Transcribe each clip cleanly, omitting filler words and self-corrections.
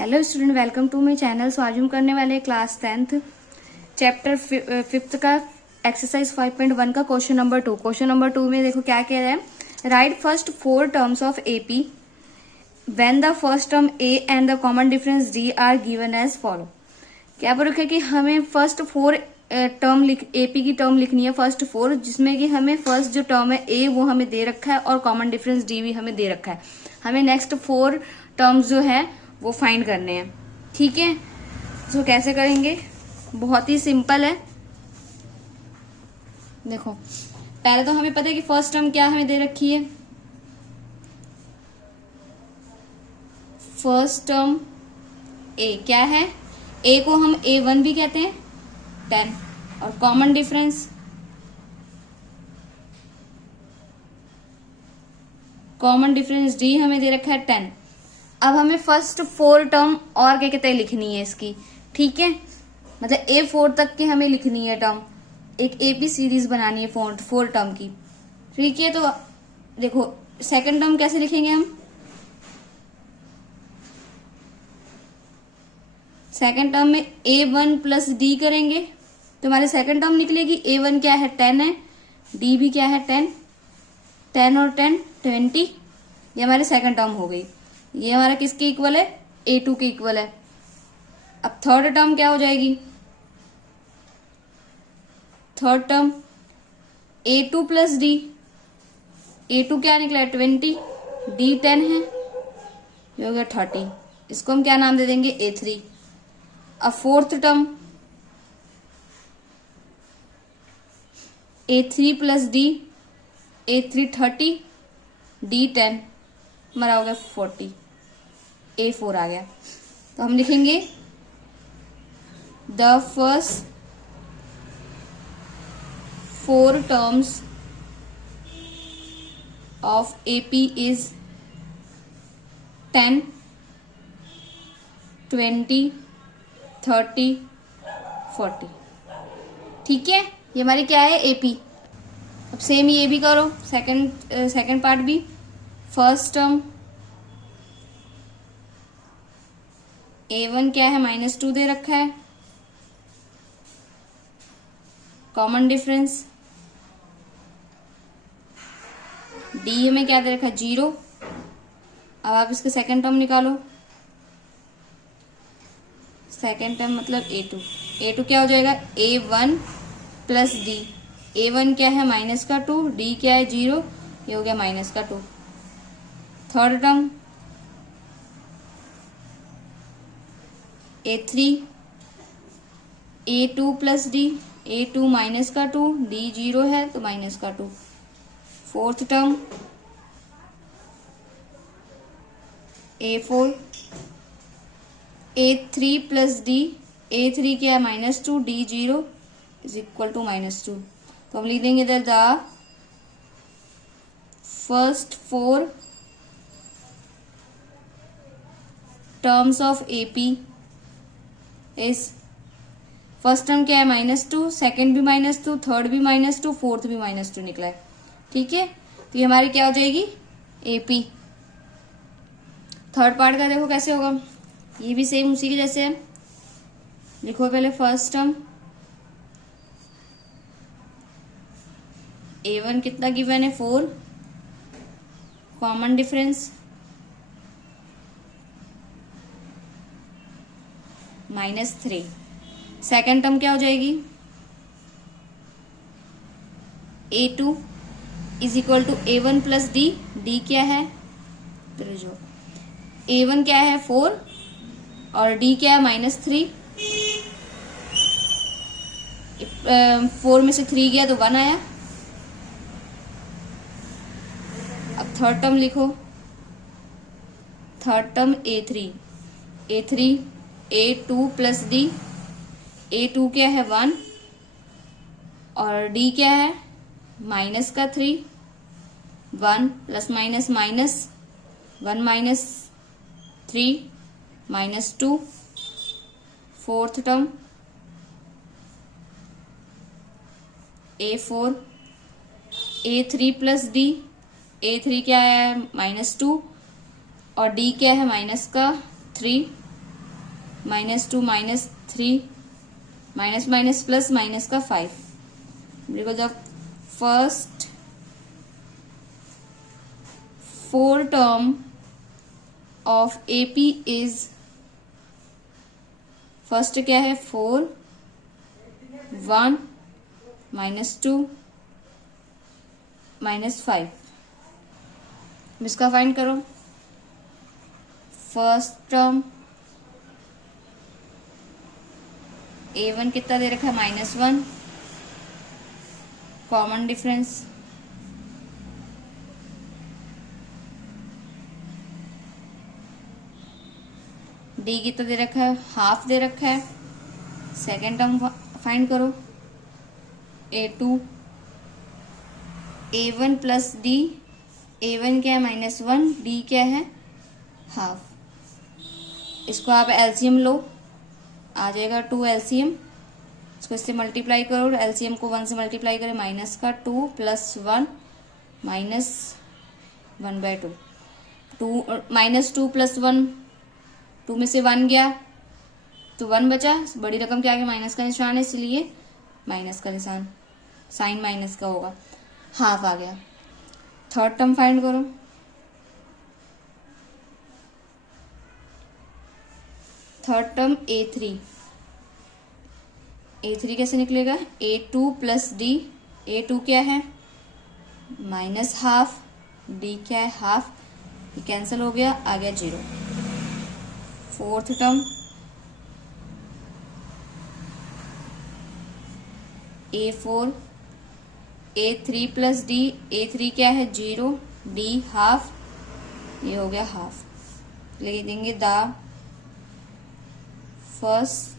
Hello student, welcome to my channel. So आज हम करने वाले हैं क्लास 10th चैप्टर 5th का एक्सरसाइज 5.1 का क्वेश्चन नंबर 2। क्वेश्चन नंबर 2 में देखो क्या कह रहा है, right first 4 terms of AP when the first term A and the common difference D are given as follow. क्या पर कि हमें फर्स्ट 4 टर्म एपी की टर्म लिखनी है, फर्स्ट 4, जिसमें कि हमें फर्स्ट जो टर्म है ए वो हमें दे रखा है और कॉमन डिफरेंस डी भी हमें दे रखा है। हमें नेक्स्ट 4 टर्म्स जो है वो फाइंड करने हैं। ठीक है, तो कैसे करेंगे, बहुत ही सिंपल है। देखो पहले तो हमें पता है कि फर्स्ट टर्म क्या हमें दे रखी है, फर्स्ट टर्म ए क्या है, ए को हम A1 भी कहते हैं 10, और कॉमन डिफरेंस डी हमें दे रखा है 10। अब हमें फर्स्ट 4 टर्म और क्या कहते हैं लिखनी है इसकी। ठीक है, मतलब A4 तक की हमें लिखनी है टर्म, एक एपी सीरीज बनानी है 4 टर्म की। ठीक है, तो देखो सेकंड टर्म कैसे लिखेंगे हम, सेकंड टर्म में A1 प्लस डी करेंगे तो हमारे सेकंड टर्म निकलेगी। A1 क्या है 10 है, डी भी क्या है 10 और 10 20, ये हमारी सेकंड टर्म हो गई। ये हमारा किसके इक्वल है, A2 के इक्वल है। अब थर्ड टर्म क्या हो जाएगी, third term A2 plus D, A2 क्या निकला है 20, डी 10 है, ये हो गया 30। इसको हम क्या नाम दे देंगे A3। अब fourth term A3 plus D, A3 30, D 10, हमारा हो गया 40, A4 आ गया। तो हम लिखेंगे the first 4 terms of AP is 10, 20, 30, 40। ठीक है, ये हमारी क्या है AP। अब सेम ये भी करो, सेकंड पार्ट भी। फर्स्ट टर्म A1 क्या है -2 दे रखा है, कॉमन डिफरेंस डी हमें क्या दे रखा है 0। अब आप इसका सेकंड टर्म निकालो, सेकंड टर्म मतलब A2 क्या हो जाएगा A1 प्लस डी, A1 क्या है -2, डी क्या है 0, ये हो गया -2। Third term A3, A2 plus D, A2 -2, D 0 है तो -2। Fourth term A4, A3 plus D, A3 क्या है -2, डी 0 इज इक्वल टू -2। तो हम लिख देंगे इधर the first 4 terms of AP is, first term क्या है -2, सेकंड भी -2, थर्ड भी -2, फोर्थ भी -2 निकला है। ठीक है, तो ये हमारी क्या हो जाएगी AP। थर्ड पार्ट का देखो कैसे होगा, ये भी सेम उसी के जैसे है। लिखो पहले फर्स्ट टर्म A1 कितना गिवन है 4, कॉमन डिफरेंस -3। सेकेंड टर्म क्या हो जाएगी A2 is equal to A1 plus D, D क्या है जो A1 क्या है 4 और डी क्या है -3। 4 में से 3 गया तो 1 आया। अब थर्ड टर्म लिखो, third term A3 A2 plus D, A2 क्या है 1 और डी क्या है -3, 1 plus minus minus 1 -3 -2। Fourth term A4 A3 plus D, A3 क्या है -2 और D क्या है -3, -2 -3 माइनस माइनस प्लस माइनस का 5 because the first 4 term of AP is, first क्या है 4 1 -2 -5। इसका फाइंड करो। फर्स्ट टर्म A1 कितना दे रखा है -1, कॉमन डिफरेंस D कितना दे रखा है, हाफ दे रखा है। सेकेंड टर्म फाइंड करो A2, A1 plus D, A1 क्या है -1, D क्या है हाफ। इसको आप एलसीएम लो, आ जाएगा 2 एलसीएम। इसको इससे मल्टीप्लाई करो, एलसीएम को 1 से मल्टीप्लाई करें, -2 प्लस 1 -1/2, 2 प्लस 1, 2 में से 1 गया तो 1 बचा, बड़ी रकम के आगे माइनस का निशान है इसलिए माइनस का निशान, साइन माइनस का होगा, हाफ आ गया। थर्ड टर्म फाइंड करो। थर्ड टर्म A3, A3 कैसे निकलेगा, A2 प्लस D, A2 क्या है -हाफ, D क्या है हाफ, ये कैंसिल हो गया, आ गया 0। Fourth term A4, A3 plus D, A3 क्या है 0, D हाफ, ये हो गया हाफ। लिख देंगे the first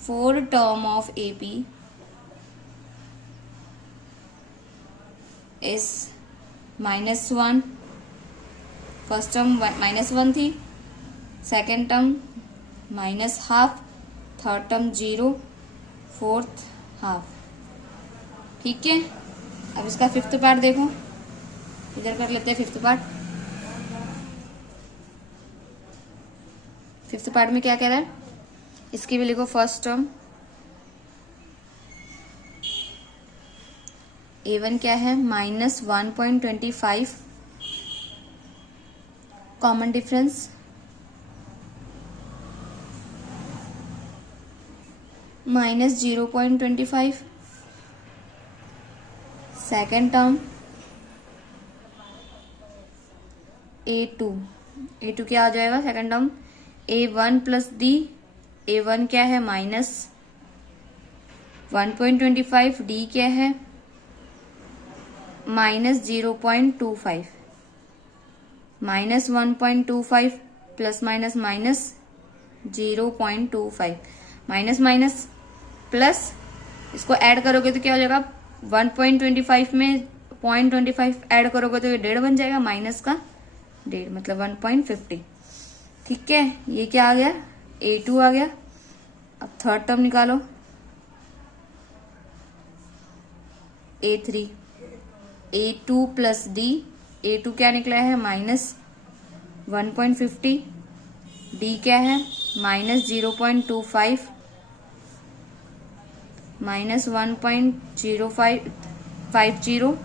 4 term of AP is -1, first term -1 थी, second term -half, third term 0, fourth half. ठीक है, अब इसका फिफ्थ पार्ट देखो, इधर कर लेते हैं फिफ्थ पार्ट। फिफ्थ पार्ट में क्या कह रहा है, इसकी भी लिखो। फर्स्ट टर्म A1 क्या है -1.25, common difference -0.25। Second term A2 क्या आ जाएगा second term, A1 plus D, A1 क्या है -1.25, D क्या है -0.25, -1.25 plus minus -0.25, minus minus plus, इसको ऐड करोगे तो क्या हो जाएगा, 1.25 में 0.25 ऐड करोगे तो ये 1.5 बन जाएगा, माइनस का 1.5 मतलब 1.50। ठीक है, ये क्या आ गया A2 आ गया। अब थर्ड टर्म निकालो A3, A2 plus D, A2 क्या निकला है -1.50, D क्या है -0.25, -1.050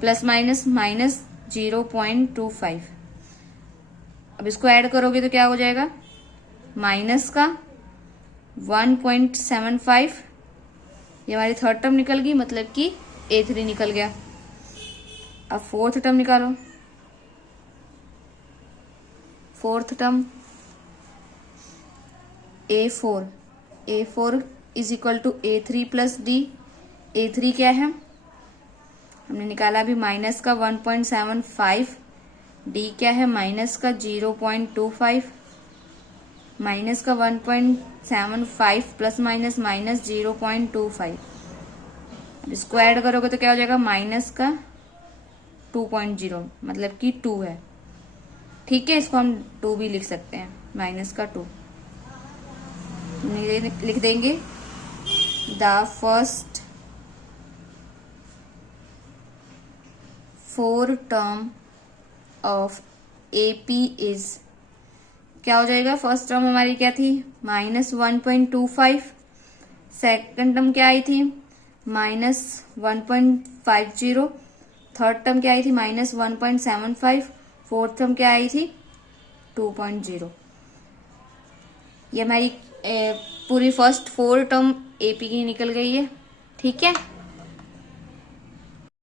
प्लस माइनस -0.25। अब इसको ऐड करोगे तो क्या हो जाएगा, माइनस का 1.75, ये हमारी थर्ड टर्म निकल गई, मतलब कि A3 निकल गया। अब फोर्थ टर्म निकालो। Fourth term A4 is equal to A3 plus D, A3 क्या है हमने निकाला अभी माइनस का 1.75, D क्या है माइनस का 0.25, माइनस का 1.75 प्लस माइनस -0.25। अब इसको ऐड करोगे तो क्या हो जाएगा, माइनस का 2.0 मतलब कि 2 है। ठीक है, इसको हम 2 भी लिख सकते हैं, माइनस का 2 लिख देंगे। The first 4 term of AP is, क्या हो जाएगा, फर्स्ट टर्म हमारी क्या थी -1.25, सेकंड टर्म क्या आई थी -1.50, थर्ड टर्म क्या आई थी -1.75, फोर्थ टर्म क्या आई थी 2.0। ये हमारी पूरी फर्स्ट 4 टर्म एपी की निकल गई है। ठीक है।